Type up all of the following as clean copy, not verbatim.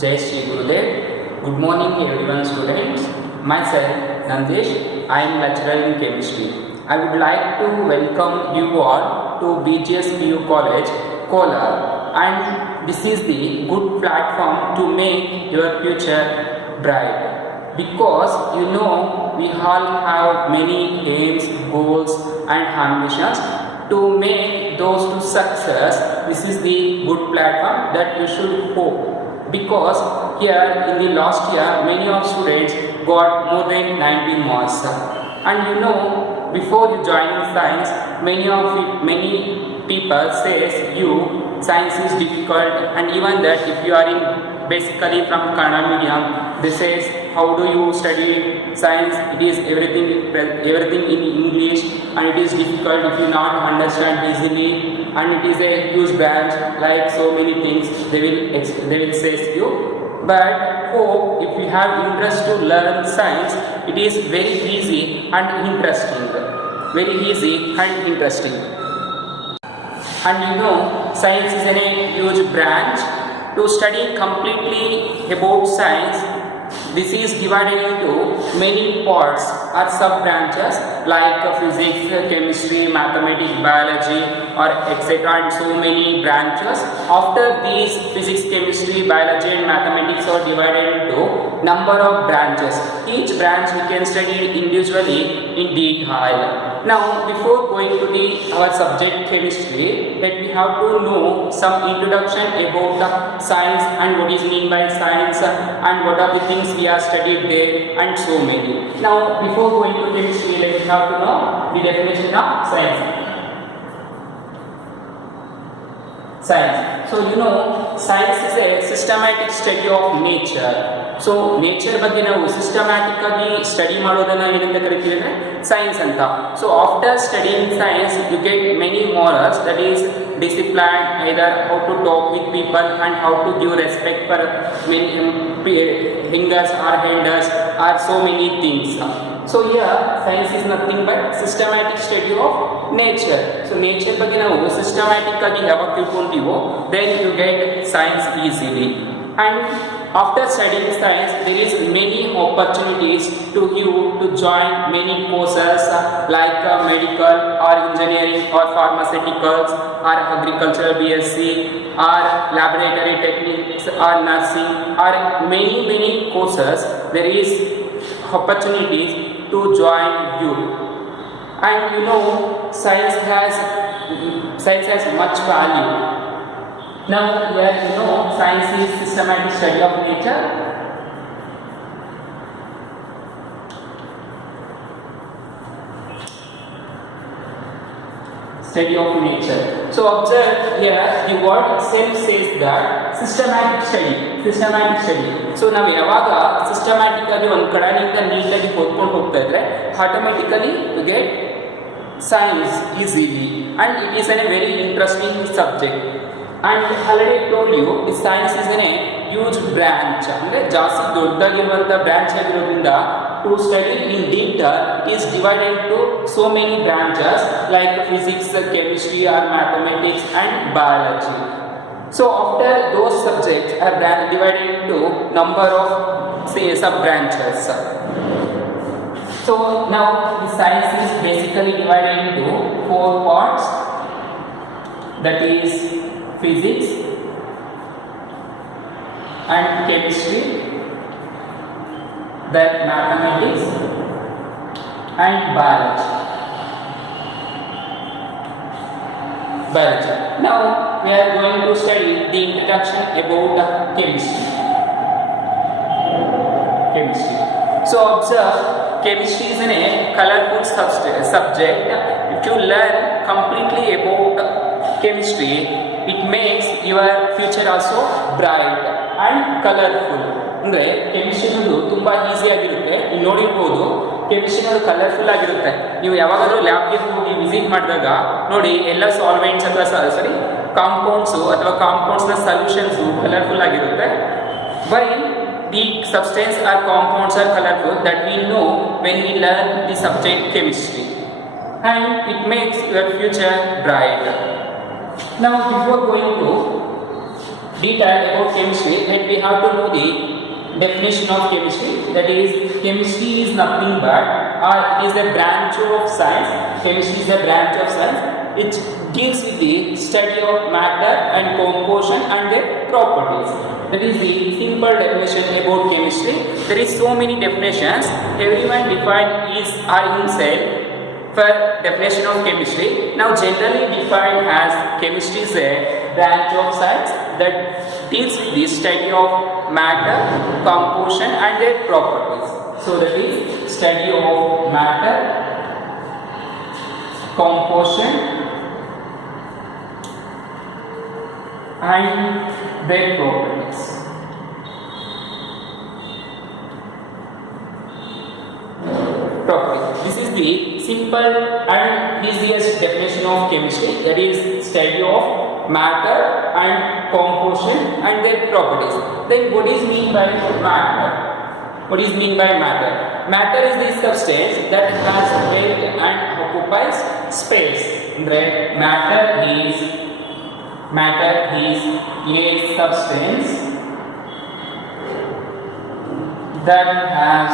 Jai Shri Gurudev. Good morning everyone students. Myself Nandesh. I am lecturer in chemistry. I would like to welcome you all to BGS PU College, Kolar, and this is the good platform to make your future bright. Because we all have many aims, goals and ambitions. To make those to success, this is the good platform that you should hope. Because here in the last year many of students got more than 90 marks, and before you joining science many people says science is difficult, and even that if you are in basically from Kannada medium, they says how do you study science, it is everything in English and it is difficult if you not understand easily, and it is a huge branch, like so many things they will say to you. But hope if you have interest to learn science, it is very easy and interesting. And science is a huge branch. To study completely about science, this is divided into many parts or sub-branches like physics, chemistry, mathematics, biology or etc. and so many branches. After these physics, chemistry, biology and mathematics are divided into number of branches. Each branch we can study individually in detail. Now before going to our subject chemistry, that we have to know some introduction about the science and what is mean by science and what are the things we are studied there and so many. Now before going to chemistry, we have to know the definition of science. So science is a systematic study of nature. So nature ಬಗ್ಗೆ ನಾವು systematic ಆಗಿ study ಮಾಡೋದನ್ನ ಏನಂತ ಕರಿತೀವಿ ಅಂದ್ರೆ science ಅಂತ. So after studying science you get many morals, that is discipline, either how to talk with people and how to give respect for many hingers or henders or so many things. So here science is nothing but systematic study of nature. So nature ಬಗ್ಗೆ ನಾವು systematic ಆಗಿ ಯಾವಾಗ ತಿಳ್ಕೊಂತೀವೋ then you get science easily. And after studying science, there is many opportunities to you to join many courses like medical or engineering or pharmaceuticals or agricultural BSc or laboratory techniques or nursing or many courses. There is opportunities to join you. And science has much value. Now here science is systematic study of nature. Study of nature. So observe here the word itself says that systematic study. So ನಾವು ಯಾವಾಗ systematic ಆಗಿ ಒಂದು ಕಡೆಯಿಂದ ನೀಟಾಗಿ ಓದ್ಕೊಂಡು ಹೋಗ್ತಾ ಇದ್ರೆ automatically you get science easily, and it is a very interesting subject. And already told you science is a huge branch, ಅಂದ್ರೆ ಜಾಸ್ತಿ ದೊಡ್ಡದಾಗಿರುವಂತ ಬ್ರಾಂಚ್ ಆಗಿರೋದ್ರಿಂದ to study in detail it is divided into so many branches like physics, chemistry or mathematics and biology. So after those subjects are divided into number of sub branches. So now the science is basically divided into 4 parts, that is physics and chemistry, then mathematics and biology. Now we are going to study the introduction about chemistry. So observe, chemistry is a colorful subject. If you learn completely about chemistry, it makes your future also bright and colorful. ಅಂದ್ರೆ chemistry ಅನ್ನೋದು ತುಂಬಾ easy ಆಗಿರುತ್ತೆ. ನೀವು ನೋಡಿರ್ಬೋದು chemistry ಅನ್ನೋದು colourful ಆಗಿರುತ್ತೆ. ನೀವು ಯಾವಾಗಾದ್ರೂ ಲ್ಯಾಬ್ಗೆ ಹೋಗಿ ವಿಸಿಟ್ ಮಾಡಿದಾಗ ನೋಡಿ ಎಲ್ಲ ಸಾಲ್ವೆಂಟ್ಸ್ ಅಥವಾ ಕಾಂಪೌಂಡ್ಸ್ ಅಥವಾ ಕಾಂಪೌಂಡ್ಸ್ನ ಸೊಲ್ಯೂಷನ್ಸ್ ಕಲರ್ಫುಲ್ ಆಗಿರುತ್ತೆ. Why the substance or compounds are colorful, that we know when we learn the subject chemistry, and it makes your future bright. Now before going to detailed about chemistry, then we have to know the definition of chemistry. That is, chemistry is nothing but, or it is a branch of science. Chemistry is a branch of science. It deals with the study of matter and composition and their properties. That is the simple definition about chemistry. There is so many definitions. Everyone define his or himself for definition of chemistry. Now generally defined as chemistry is a branch of science that deals with the study of matter, composition and their properties. So that is study of matter, composition and their properties. This is the simple and easiest definition of chemistry, that is study of matter and composition and their properties. Then what is mean by matter? What is mean by matter? Matter is the substance that has weight and occupies space. Right? Matter is a substance that has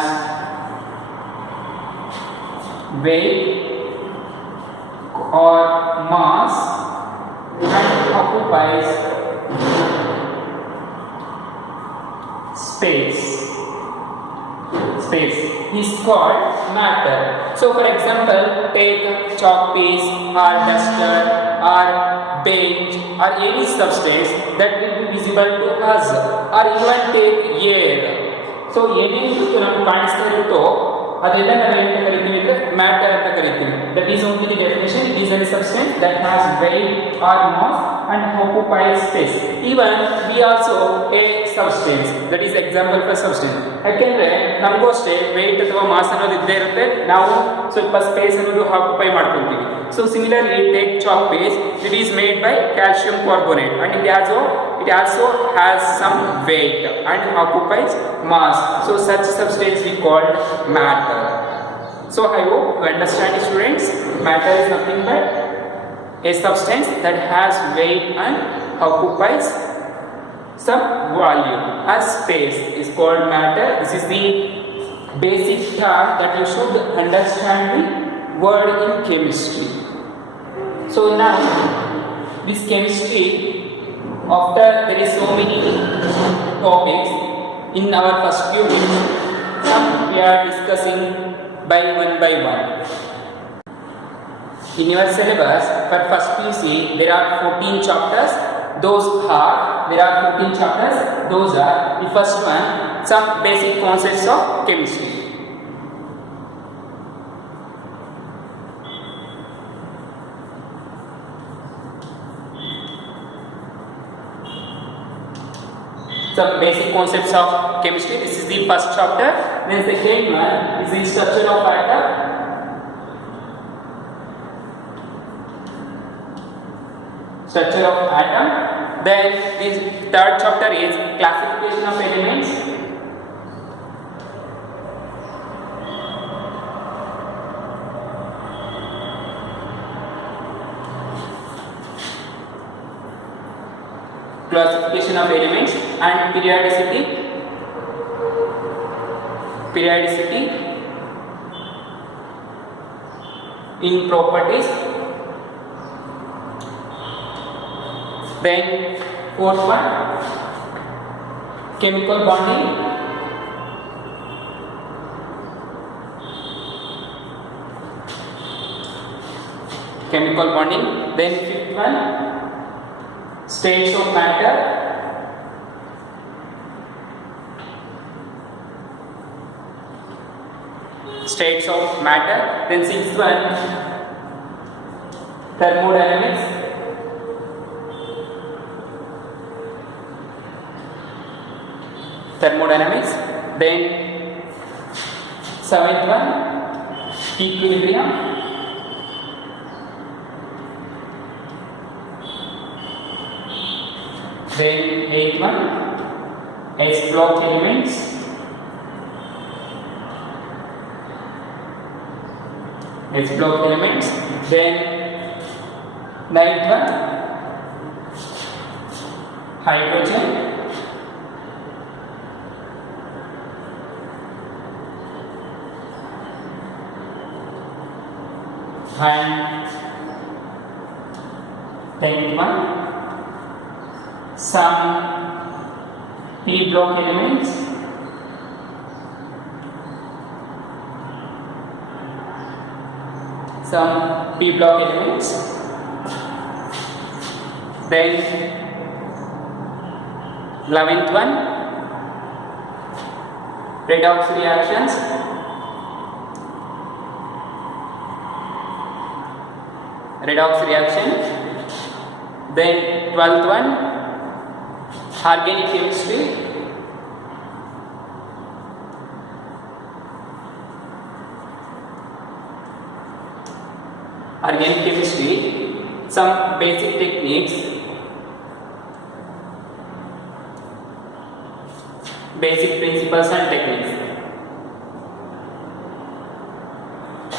weight or mass and occupies space is called matter. So for example, take chalk piece or duster or bench or any substance that will be visible to us, or even take air. So ಏನೇನು ನಮಗೆ ಕಾಣಿಸ್ತಾ ಇರುತ್ತೋ ಅದೆಲ್ಲ ನಾವು ಏನು ಕರಿತೀವಿ ಅಂದ್ರೆ matter ಅಂತ ಕರಿತೀವಿ. That is only the definition. It is a substance that has weight or mass and occupies space. Even we also a substance. That is example for substance. ಯಾಕೆಂದ್ರೆ ನಮಗೂ ಅಷ್ಟೇ weight ಅಥವಾ mass ಅನ್ನೋದು ಇದ್ದೇ ಇರುತ್ತೆ, ನಾವು ಸ್ವಲ್ಪ ಸ್ಪೇಸ್ ಅನ್ನೋದು ಆಕ್ಯುಪೈ ಮಾಡ್ಕೊಳ್ತೀವಿ. So similarly, take chalk paste. It is made by calcium carbonate and it also has some weight and occupies mass. So such substance we call matter. So I hope you understand, students. Matter is nothing but a substance that has weight and occupies some volume as space is called matter. This is the basic term that you should understand the word in chemistry. So now this chemistry, after there is so many topics in our first few minutes, some we are discussing by one. In your syllabus for first PUC there are 14 chapters. There are 14 chapters. Those are the first one, some basic concepts of chemistry. Some basic concepts of chemistry. This is the first chapter. Then second one is the structure of atom. Structure of atom. Then this third chapter is classification of elements. Classification of elements and periodicity in properties. Then fourth one, chemical bonding. Then fifth one, states of matter. Then sixth one, thermodynamics. Then seventh one, equilibrium. Then eighth one, S block elements. Then ninth one, hydrogen, and then one some p block elements, some p block elements, then 11th one redox reactions, redox reaction, then 12th one organic chemistry, organic chemistry, some basic techniques, basic principles and techniques,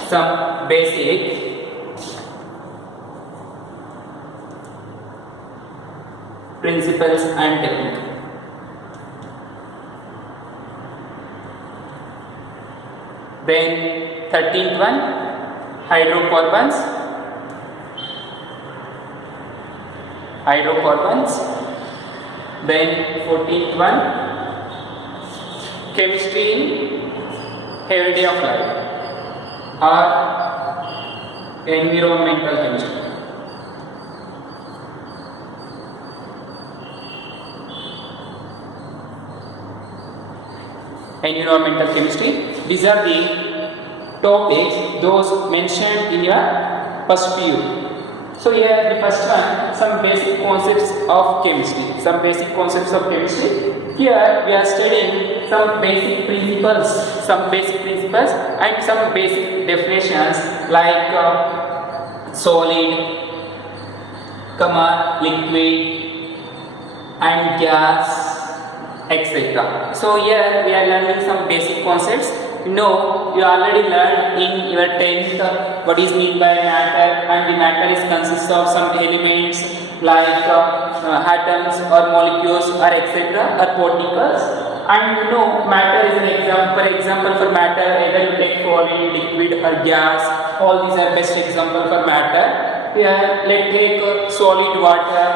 some basic principles and technique. Then 13th one hydrocarbons, then 14th one chemistry in everyday of life or environmental chemistry. Environmental chemistry. These are the topics those mentioned in your first PU. So here the first one, some basic concepts of chemistry. Some basic concepts of chemistry. Here we are studying some basic principles, and some basic definitions like solid, liquid, and gas, etc. So here we are learning some basic concepts. You already learned in your 10th what is meant by matter, and the matter is consists of some elements like atoms or molecules or etc. or particles. And matter is an example. For example, for matter, either you take solid, liquid or gas. All these are best example for matter. Here, let's take solid water.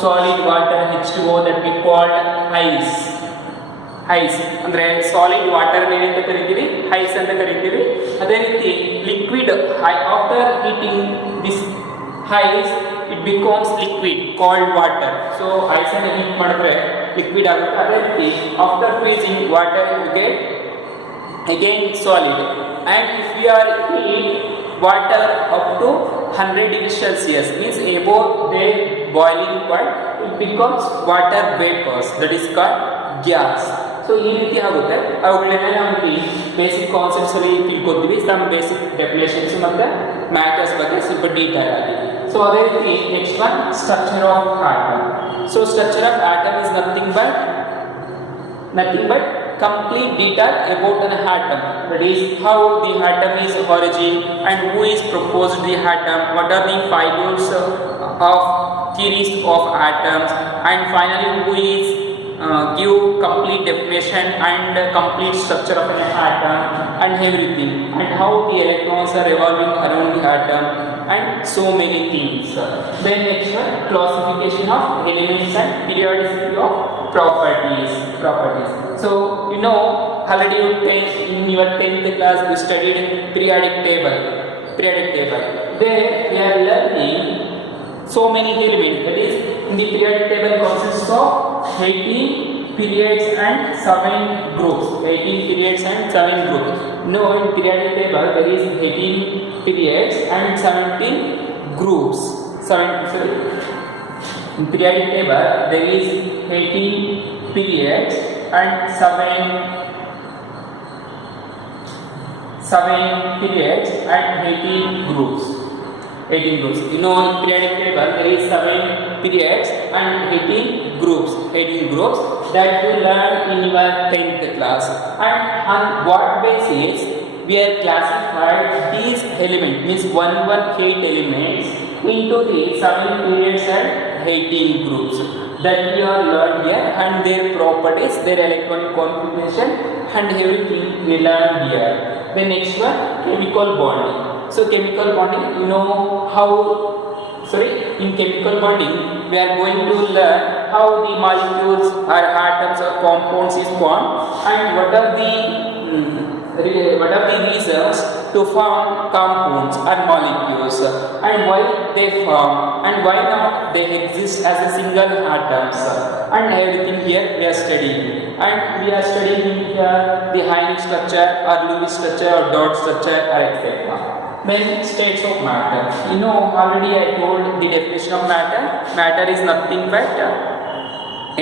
Solid water H2O that we called ice. ಅಂದ್ರೆ solid water ಏನಂತ ಕರಿತೀವಿ, ice ಅಂತ ಕರಿತೀವಿ. ಅದೇ ರೀತಿ liquid, after heating this ice it becomes liquid called water. So ice ಅನ್ನು heat ಮಾಡಿದ್ರೆ liquid ಆಗುತ್ತೆ. ಅದೇ ರೀತಿ after freezing water you get again solid. And if we are heat water up to 100 degrees Celsius, means above the boiling point, it becomes water vapors, that is called gas. So ಈ ರೀತಿ ಆಗುತ್ತೆ. ಅವುಗಳನ್ನೆಲ್ಲ ನಾವು basic concepts ಅಲ್ಲಿ ತಿಳ್ಕೊತೀವಿ. Some basic definitions ಮತ್ತೆ matters ಬಗ್ಗೆ ಸ್ವಲ್ಪ detail ಆಗಿ. ಸೊ ಅದೇ ರೀತಿ next one structure of atom. So structure of atom is nothing but complete detail about an atom, that is how the atom is origin and who is proposed the atom, what are the fibers of theories of atoms, and finally who is give complete definition and complete structure of an atom and everything, and how the electrons are revolving around the atom, and so many things. Then next one, classification of elements and periodicity of properties. So already in your 10th class you studied periodic table. There we are learning so many elements, that is in the periodic table consists of 18 periods and 7 groups. In periodic table there is 18 periods and 17 groups. In periodic table there is 18 periods and 7 periods and 18 groups. In periodic table there is 7 periods and 18 groups that you learn in your 10th class. And on what basis we are classified these elements, means 118 elements into the 7 periods and 18 groups. that we are learned here, and their properties, their electronic configuration, and everything we learned here. The next one, chemical bonding. So chemical bonding, you know how, in chemical bonding we are going to learn how the molecules or atoms or compounds is formed, and what are the reasons to form compounds or molecules, and why they form, and why not they exist as a single atoms, and everything here we are studying. And we are studying here the ionic structure or Lewis structure or dot structure or etc. Then states of matter. You know, already I told the definition of matter. Matter is nothing but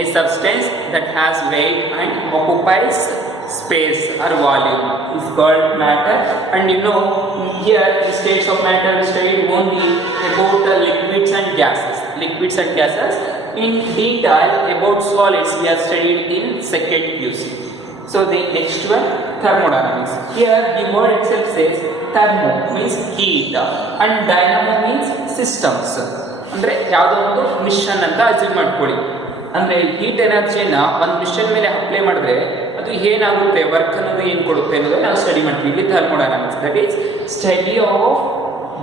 a substance that has weight and occupies space or volume is called matter. And you know, here the states of matter we studied only about the liquids and gases. In detail about solids we have studied in second QC. So the next one, thermodynamics. Here the word itself says thermo means heat and dynamo means systems. ಅಂದರೆ ಯಾವುದೋ ಒಂದು mission ಅಂತ assume ಮಾಡ್ಕೊಳ್ಳಿ. ಅಂದರೆ heat ಎನರ್ಜಿನ ಒಂದು mission ಮೇಲೆ apply ಮಾಡಿದ್ರೆ ಅದು ಏನಾಗುತ್ತೆ, ವರ್ಕ್ ಅನ್ನೋದು ಏನು ಕೊಡುತ್ತೆ ಅನ್ನೋದು ನಾವು ಸ್ಟಡಿ ಮಾಡ್ತೀವಿ ಇಲ್ಲಿ thermodynamics. That is study of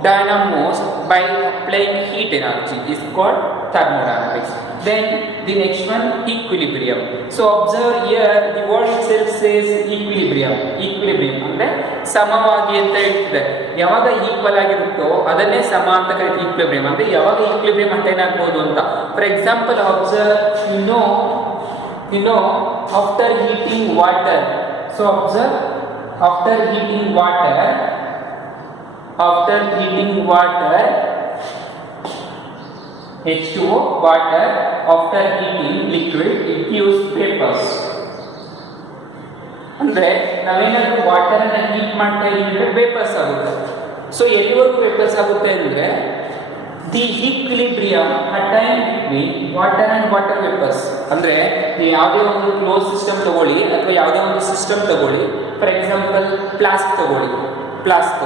dynamos by applying heat energy is called thermodynamics. Then the next one, equilibrium. So observe here the word itself says equilibrium ಅಂದ್ರೆ ಸಮವಾಗಿ ಅಂತ ಹೇಳ್ತಿದೆ. ಯಾವಾಗ ಈಕ್ವಲ್ ಆಗಿರುತ್ತೋ ಅದನ್ನೇ ಸಮ ಅಂತ ಕರೀತೀವಿ ಈಕ್ವಿಲಿಬ್ರಿಯಂ. ಅಂದ್ರೆ ಯಾವಾಗ ಈಕ್ವಿಲಿಬ್ರಿಯಂ ಅಂತ ಏನಾಗಬಹುದು ಅಂತ. For example observe, you know after heating water. So observe, after heating water H2O water, after heating liquid it gives vapors. ಅಂದ್ರೆ ನಾವೇನಾದ್ರೂ ವಾಟರ್ ಅನ್ನ ಹೀಟ್ ಮಾಡ್ತಾ ಇದ್ರೆ ವೇಪರ್ಸ್ ಆಗುತ್ತೆ. ಸೊ ಎಲ್ಲಿವರೆಗೂ ವೇಪರ್ಸ್ ಆಗುತ್ತೆ ಅಂದ್ರೆ the equilibrium attain between water and water vapours. ಅಂದ್ರೆ ಯಾವುದೇ ಒಂದು ಕ್ಲೋಸ್ ಸಿಸ್ಟಮ್ ತಗೊಳ್ಳಿ ಅಥವಾ ಯಾವುದೇ ಒಂದು ಸಿಸ್ಟಮ್ ತಗೊಳ್ಳಿ. ಫಾರ್ ಎಕ್ಸಾಂಪಲ್ ಫ್ಲಾಸ್ಕ್ ತಗೊಳ್ಳಿ, ಫ್ಲಾಸ್ಕ್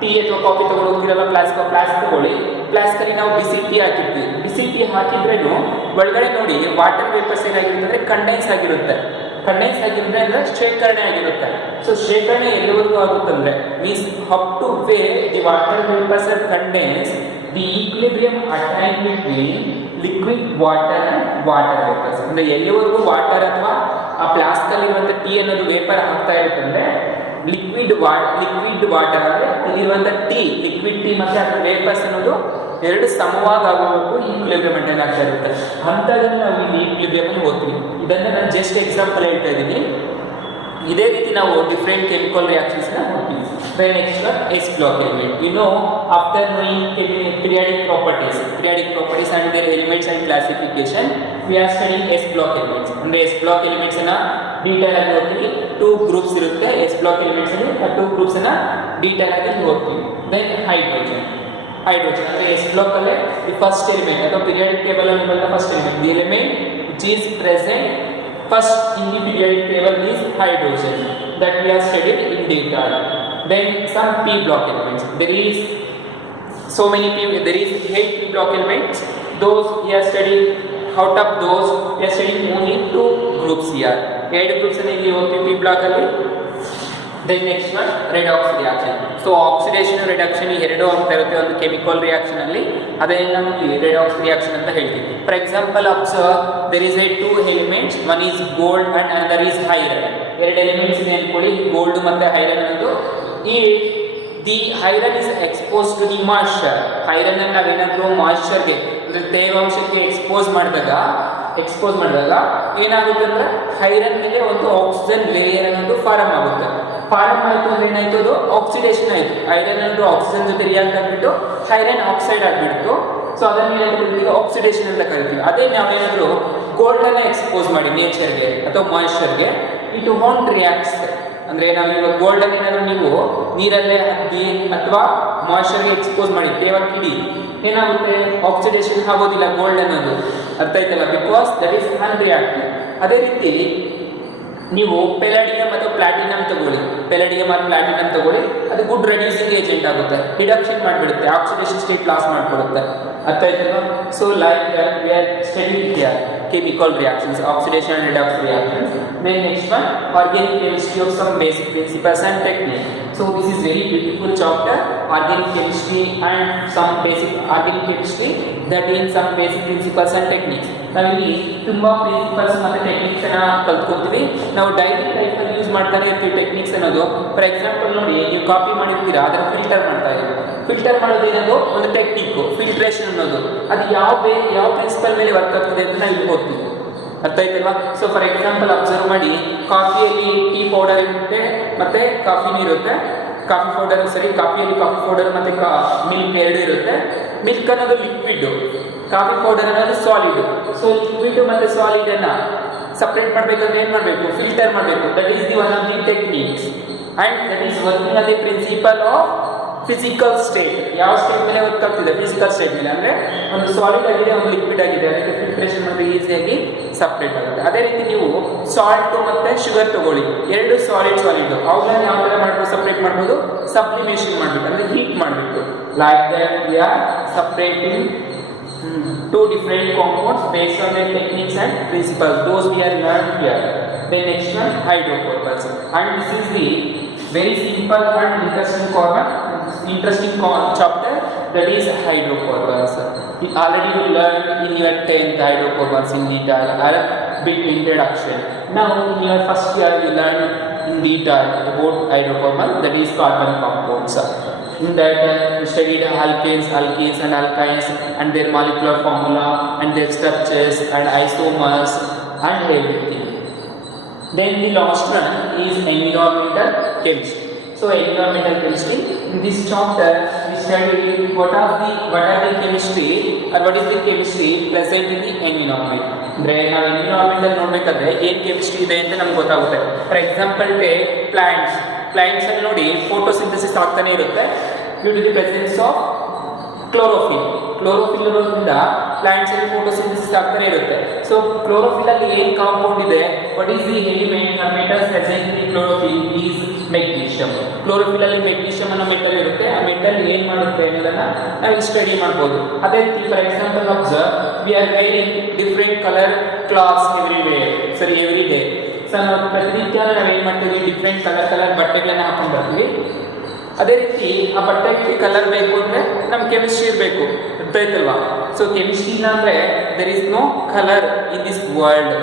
ಟೀ ಅಥವಾ ಕಾಫಿ ತಗೊಂಡು ಹೋಗ್ತಿರಲ್ಲ, ಫ್ಲಾಸ್ಕ್ ತಗೊಳ್ಳಿ. ಫ್ಲಾಸ್ಕ್ ಅಲ್ಲಿ ನಾವು ಬಿಸಿ ಟೀ ಹಾಕಿರ್ತೀವಿ. ಬಿಸಿ ಟೀ ಹಾಕಿದ್ರೇನು ಒಳಗಡೆ ನೋಡಿ ವಾಟರ್ ವೇಪರ್ಸ್ ಏನಾಗಿರುತ್ತೆ ಅಂದ್ರೆ ಕಂಡೆನ್ಸ್ ಆಗಿರುತ್ತೆ ಅಂದ್ರೆ ಶೇಖರಣೆ ಆಗಿರುತ್ತೆ. ಸೊ ಶೇಖರಣೆ ಎಲ್ಲಿವರೆಗೂ ಆಗುತ್ತಂದ್ರೆ means up to way the water vapours are condense the equilibrium attain between liquid water and water vapours. ಅಂದ್ರೆ ಎಲ್ಲಿವರೆಗೂ ವಾಟರ್ ಅಥವಾ ಆ ಫ್ಲಾಸ್ಕ್ ಅಲ್ಲಿ ಇರುವಂತ ಟೀ ಅನ್ನೋದು ವೇಪರ್ ಆಗ್ತಾ ಇರುತ್ತೆ ಅಂದ್ರೆ ಲಿಕ್ವಿಡ್ ವಾಟರ್ ಅಂದ್ರೆ ಇಲ್ಲಿರುವಂತ ಟೀ, ಲಿಕ್ವಿಡ್ ಟೀ ಮತ್ತೆ ಅದರ ವೇಪರ್ಸ್ ಅನ್ನೋದು ಎರಡು ಸಮವಾಗಿ ಆಗೋವರೆಗೂ ಈಕ್ವಿಲಿಬ್ರಿಯಂ ಮೇಂಟೈನ್ ಆಗ್ತಾ ಇರುತ್ತೆ. ಅಂಥದ್ದನ್ನು ನಾವು ಇಲ್ಲಿ ಈಕ್ವಿಲಿಬ್ರಿಯಂ ಅಲ್ಲಿ ಓದ್ತೀವಿ. ಇದನ್ನು ನಾನು ಜಸ್ಟ್ ಎಕ್ಸಾಂಪಲ್ ಹೇಳ್ತಾ ಇದ್ದೀನಿ. ಇದೇ ರೀತಿ ನಾವು ಡಿಫ್ರೆಂಟ್ ಕೆಮಿಕಲ್ ರಿಯಾಕ್ಷನ್ಸ್ ನ ನೋಡ್ತೀವಿ. Next s block element. You know after knowing periodic properties and their elements and classification, we are studying S block elements. ಅಂದ್ರೆ S block elements ಅನ್ನ ಡೀಟೇಲ್ ಆಗಿ ಓದ್ತೀವಿ. 2 ಗ್ರೂಪ್ಸ್ ಇರುತ್ತೆ S block elements ಅಲ್ಲಿ. ಆ 2 groups ಅನ್ನ ಡೀಟೇಲ್ ಆಗಿ ಓದ್ತೀವಿ. ದೆನ್ ಹೈಡ್ರೋಜನ್ ಅಂದ್ರೆ S block ಅಲ್ಲಿ ದಿ ಫಸ್ಟ್ ಎಲಿಮೆಂಟ್ ಅಥವಾ periodic table ಅಲ್ಲಿ ಬಂದ first element. The element which is present first in the periodic table is hydrogen, that we are studied in detail. Then some P block elements. There is 8 P block elements. Those we are studying. Out of those we are studying only 2 groups here. 8 groups are in the P block alli. Then next one, redox reaction. So oxidation reduction ಎರಡು ಆಗ್ತಾ ಇರುತ್ತೆ ಒಂದು chemical reaction ಅಲ್ಲಿ. ಅದೇ ನಾವು redox reaction ಅಂತ ಹೇಳ್ತೀವಿ. For example, observe there is a 2 elements, one is gold and another is iron. ಎರಡು ಎಲಿಮೆಂಟ್ಸ್ ಇದೆ ಅನ್ಕೊಳ್ಳಿ, ಗೋಲ್ಡ್ ಮತ್ತೆ ಐರನ್ ಅನ್ನೋದು. ಈ the iron is expose to the moisture. Iron ಅನ್ನು ನಾವೇನಾದ್ರೂ ಮಾಯ್ಶ್ಚರ್ಗೆ ಅಂದ್ರೆ ತೇವಾಂಶಕ್ಕೆ ಎಕ್ಸ್ಪೋಸ್ ಮಾಡಿದಾಗ ಏನಾಗುತ್ತೆ ಅಂದ್ರೆ ಐರನ್ ಮೇಲೆ ಒಂದು ಆಕ್ಸಿಜನ್ ಲೇಯರ್ ಅನ್ನೋದು ಫಾರ್ಮ್ ಆಗುತ್ತೆ. ಫಾರ್ಮ್ ಆಯಿತು ಅಂದ್ರೆ ಏನಾಯ್ತು, ಅದು ಆಕ್ಸಿಡೇಷನ್ ಆಯಿತು. ಐರನ್ ಅಂದ್ರೆ ಆಕ್ಸಿಜನ್ ಜೊತೆ ರಿಯಾಕ್ಟ್ ಆಗಿಬಿಟ್ಟು ಐರನ್ ಆಕ್ಸೈಡ್ ಆಗಿಬಿಡ್ತು. ಸೊ ಅದನ್ನ ಆಕ್ಸಿಡೇಷನ್ ಅಂತ ಕರಿತೀವಿ. ಅದೇ ನಾವೇನಾದ್ರೂ ಗೋಲ್ಡ್ ಅನ್ನ ಎಕ್ಸ್ಪೋಸ್ ಮಾಡಿ ನೇಚರ್ಗೆ ಅಥವಾ ಮಾಯ್ಶ್ಚರ್ಗೆ, ಇಟ್ ವಾಂಟ್ ರಿಯಾಕ್ಟ್ಸ್. ಅಂದ್ರೆ ನಾವು ಇವಾಗ ಗೋಲ್ಡ್ ಅನ್ನ ಏನಾದ್ರೂ ನೀವು ನೀರಲ್ಲೇ ಹಾಕಿ ಅಥವಾ ಮಾಯ್ಶ್ಚರ್ಗೆ ಎಕ್ಸ್ಪೋಸ್ ಮಾಡಿ ತೇವಕ್ಕಿಡಿ, ಏನಾಗುತ್ತೆ, ಆಕ್ಸಿಡೇಷನ್ ಆಗೋದಿಲ್ಲ ಗೋಲ್ಡ್ ಅನ್ನೋದು. ಅರ್ಥ ಆಯ್ತಲ್ಲ, ಬಿಕಾಸ್ ದಟ್ ಈಸ್ ಅನ್ರಿಯಾಕ್ಟಿವ್. ಅದೇ ರೀತಿ ನೀವು ಪೆಲಾಡಿಯಂ ಅಥವಾ ಪ್ಲಾಟಿನಮ್ ತಗೊಳ್ಳಿ, ಅದು ಗುಡ್ ರೆಡ್ಯೂಸಿಂಗ್ ಏಜೆಂಟ್ ಆಗುತ್ತೆ, ರಿಡಕ್ಷನ್ ಮಾಡಿಬಿಡುತ್ತೆ, ಆಕ್ಸಿಡೇಷನ್ ಸ್ಟೇಟ್ ಲಾಸ್ ಮಾಡ್ಕೊಡುತ್ತೆ. ಅರ್ಥ ಆಯ್ತಲ್ಲ. So like we are studying here chemical reactions, oxidation and redox reactions. Then next one, organic chemistry of some basic principles and technique. So this is very beautiful chapter, organic chemistry and some basic organic chemistry, that in some basic principles and techniques. ನಾವಿಲ್ಲಿ ತುಂಬಾ principles ಮತ್ತು techniques ಅನ್ನ ಕಲ್ತ್ಕೊಂತೀವಿ. ನಾವು daily ಲೈಫಲ್ಲಿ use ಮಾಡ್ತಾನೆ ಇರ್ತೀವಿ techniques ಅನ್ನೋದು. For example ನೋಡಿ, ನೀವು ಕಾಪಿ ಮಾಡಿರ್ತೀರಾ, ಅದನ್ನ ಫಿಲ್ಟರ್ ಮಾಡ್ತಾ ಇದ್ದೀವಿ. ಫಿಲ್ಟರ್ ಮಾಡೋದು ಏನದು ಒಂದು ಟೆಕ್ನಿಕ್, ಫಿಲ್ಟ್ರೇಷನ್ ಅನ್ನೋದು. ಅದು ಯಾವ ಪ್ರಿನ್ಸಿಪಲ್ ಮೇಲೆ ವರ್ಕ್ ಆಗ್ತದೆ ಅಂತ ನಾವು ಇಲ್ಲಿ ಓದ್ತೀವಿ. ಅರ್ಥ ಆಯ್ತಲ್ವಾ? ಸೊ ಫಾರ್ ಎಕ್ಸಾಂಪಲ್ ಅಬ್ಸರ್ವ್ ಮಾಡಿ, ಕಾಫಿಯಲ್ಲಿ ಟೀ ಪೌಡರ್ ಇರುತ್ತೆ ಮತ್ತೆ ಕಾಫಿ ಇರುತ್ತೆ. ಕಾಫಿ ಕಾಫಿಯಲ್ಲಿ ಕಾಫಿ ಪೌಡರ್ ಮತ್ತೆ ಮಿಲ್ಕ್ ಎರಡು ಇರುತ್ತೆ. ಮಿಲ್ಕ್ ಅನ್ನೋದು ಲಿಕ್ವಿಡ್, ಕಾಫಿ ಪೌಡರ್ ಅನ್ನೋದು ಸಾಲಿಡ್. ಸೊ ಲಿಕ್ವಿಡ್ ಮತ್ತೆ ಸಾಲಿಡ್ ಅನ್ನ ಸಪ್ರೇಟ್ ಮಾಡಬೇಕಂದ್ರೆ ಏನ್ ಮಾಡಬೇಕು? ಫಿಲ್ಟರ್ ಮಾಡಬೇಕು. That is the one of the techniques and that is working on the principle of physical state. ಯಾವ ಸ್ಟೇಟ್ ಮೇಲೆ ವರ್ಕ್ ಆಗ್ತಿದೆ? ಫಿಸಿಕಲ್ ಸ್ಟೇಟ್ ಮೇಲೆ. ಅಂದ್ರೆ ಒಂದು ಸಾಲಿಡ್ ಆಗಿದೆ, ಒಂದು ಲಿಕ್ವಿಡ್ ಆಗಿದೆ, ಅದಕ್ಕೆ ಫಿಲ್ಟ್ರೇಷನ್ ಮಾಡಿದ್ರೆ ಈಸಿಯಾಗಿ ಸಪ್ರೇಟ್ ಆಗುತ್ತೆ. ಅದೇ ರೀತಿ ನೀವು ಸಾಲ್ಟ್ ಮತ್ತೆ ಶುಗರ್ ತಗೊಳ್ಳಿ, ಎರಡು ಸಾಲಿಡ್ ಅವುಗಳನ್ನ ಯಾವ ತರ ಮಾಡ್ಬೋದು? ಸಪ್ರೇಟ್ ಮಾಡ್ಬೋದು, ಸಬ್ಲಿಮೇಷನ್ ಮಾಡ್ಬೇಕು, ಅಂದ್ರೆ ಹೀಟ್ ಮಾಡಬೇಕು. Like that we are separating two different compounds based on their techniques and principles. Those we are learned here. The next one, hydrocarbons, and this is the very simple and interesting chapter, that is hydrocarbons. Already you learned in your 10th hydrocarbons in detail, or bit introduction. Now in your first year you learned in detail about hydrocarbons, that is carbon compounds. In that we studied alkanes and alkynes and their molecular formula and their structures and isomers and everything. Then the last one is environmental chemistry. So environmental chemistry, in this chapter we studied what are the chemistry or what is the chemistry present in the environment. ಅಂದ್ರೆ ನಾವು environment ನೋಡ್ಬೇಕಾದ್ರೆ ಏನ್ chemistry ಇದೆ ಅಂತ ನಮ್ಗೆ ಗೊತ್ತಾಗುತ್ತೆ. For example plants ಅಲ್ಲಿ ನೋಡಿ ಫೋಟೋಸಿಂಥಸಿಸ್ ಆಗ್ತಾನೆ ಇರುತ್ತೆ due to the presence of chlorophyll ಇರೋದ್ರಿಂದ ಪ್ಲಾಂಟ್ಸ್ ಅಲ್ಲಿ ಫೋಟೋಸಿಂಥಸಿಸ್ ಆಗ್ತಾನೆ ಇರುತ್ತೆ. ಸೊ ಕ್ಲೋರೋಫಿಲ್ ಅಲ್ಲಿ ಏನ್ ಕಾಂಪೌಂಡ್ ಇದೆ, what is the element or metal present in the chlorophyll is magnesium. Chlorophyll ಅಲ್ಲಿ ಮೆಗ್ನೀಷಿಯಂ ಅನ್ನೋ ಮೆಟಲ್ ಇರುತ್ತೆ. ಆ ಮೆಟಲ್ ಏನ್ ಮಾಡುತ್ತೆ ಅನ್ನೋದನ್ನ ನಾವು ಸ್ಟಡಿ ಮಾಡ್ಬೋದು. ಅದೇ ರೀತಿ for example observe, we are varying different colour clothes every day. So ನಾವು ಪ್ರತಿನಿತ್ಯ ನಾವೇನ್ ಮಾಡ್ತೀವಿ, ಡಿಫ್ರೆಂಟ್ ಕಲರ್ ಬಟ್ಟೆಗಳನ್ನ ಹಾಕೊಂಡು ಬರ್ತೀವಿ. ಅದೇ ರೀತಿ ಆ ಬಟ್ಟೆಗೆ ಕಲರ್ ಬೇಕು ಅಂದ್ರೆ ನಮ್ ಕೆಮಿಸ್ಟ್ರಿ ಇರಬೇಕು, ಗೊತ್ತಾಯ್ತಲ್ವಾ? ಸೊ ಕೆಮಿಸ್ಟ್ರಿ ಇಲ್ಲ ಅಂದ್ರೆ there is no colour in this world.